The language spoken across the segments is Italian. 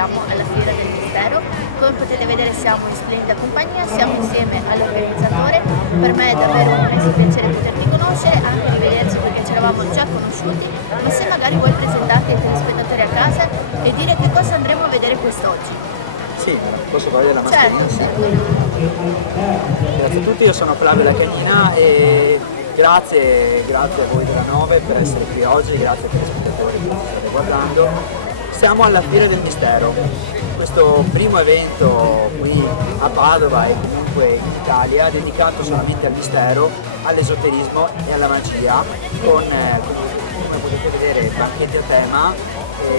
siamo alla Fiera del Mistero. Come potete vedere siamo in splendida compagnia, siamo insieme all'organizzatore. Per me è davvero un immenso piacere poterti conoscere, anche rivederci perché ci eravamo già conosciuti, ma se magari vuoi presentarti ai telespettatori a casa e dire che cosa andremo a vedere quest'oggi. Sì, posso togliere la mascherina? Certo. Grazie a tutti, io sono Flavio La Canina e grazie a voi della 9 per essere qui oggi, grazie ai telespettatori che ci state guardando. Siamo alla Fiera del Mistero, questo primo evento qui a Padova e comunque in Italia dedicato solamente al mistero, all'esoterismo e alla magia con come potete vedere banchetti a tema,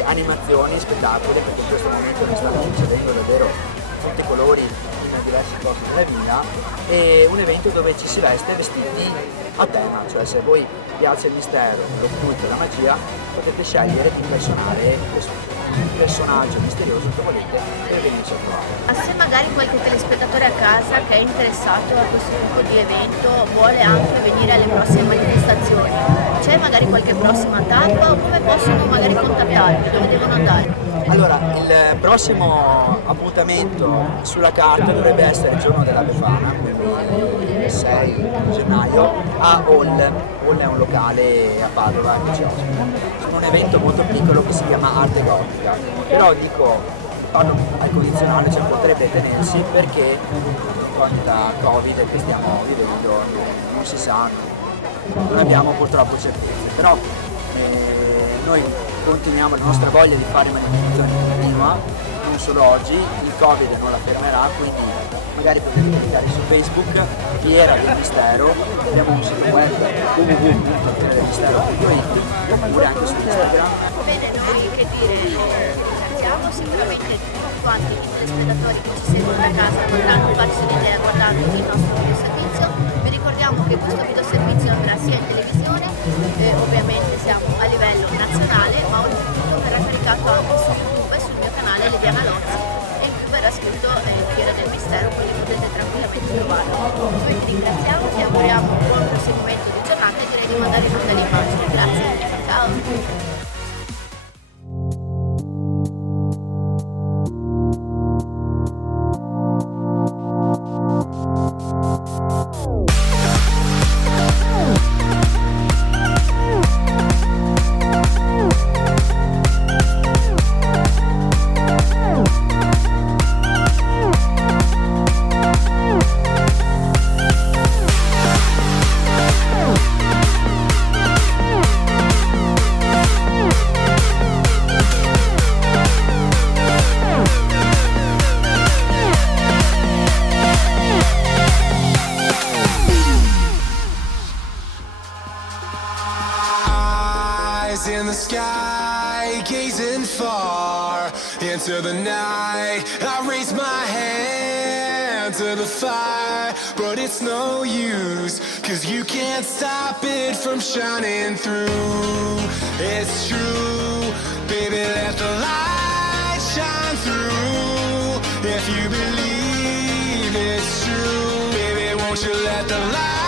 animazioni, spettacoli, perché in questo momento ne stanno succedendo davvero tutti i colori in diversi posti della villa, e un evento dove ci si veste vestiti a tema, cioè se voi piace il mistero, l'occulto e la magia potete scegliere di impersonare questo personaggio misterioso che volete e venirci a trovare. Ma se magari qualche telespettatore a casa che è interessato a questo tipo di evento vuole anche venire alle prossime manifestazioni, c'è magari qualche prossima tappa o come possono magari contattarvi, dove devono andare? Allora, il prossimo appuntamento sulla carta dovrebbe essere il giorno della Befana, quindi il 6 gennaio, a Hall. Hall è un locale a Padova che ci ospita. È un evento molto piccolo che si chiama Arte Gotica, però dico, parlo al condizionale, cioè potrebbe tenersi perché con la Covid che stiamo vivendo non si sa, non abbiamo purtroppo certezze, però noi continuiamo, la nostra voglia di fare manifestazioni continua, non solo oggi, il Covid non la fermerà, quindi magari potete cliccare su Facebook, Fiera del Mistero, abbiamo un sito web www.fieradelmistero.it oppure anche su Instagram. Bene, noi che dire, ringraziamo sicuramente tutti quanti i telespettatori che ci seguono a casa potranno farsi un'idea guardando il nostro video servizio. Vi ricordiamo che questo video servizio andrà sia in televisione, ovviamente siamo a livello nazionale, ma oltretutto verrà caricato anche su YouTube e sul mio canale Liliana Lozzi, e in cui verrà scritto Fiera del Mistero, quindi potete tranquillamente trovarlo. Noi vi ringraziamo, ti auguriamo un buon proseguimento di giornata e direi di mandare in onda le immagini. Grazie, ciao! In the sky, gazing far into the night, I raise my hand to the fire, but it's no use, 'cause you can't stop it from shining through. It's true, baby, let the light shine through. If you believe it's true, baby, won't you let the light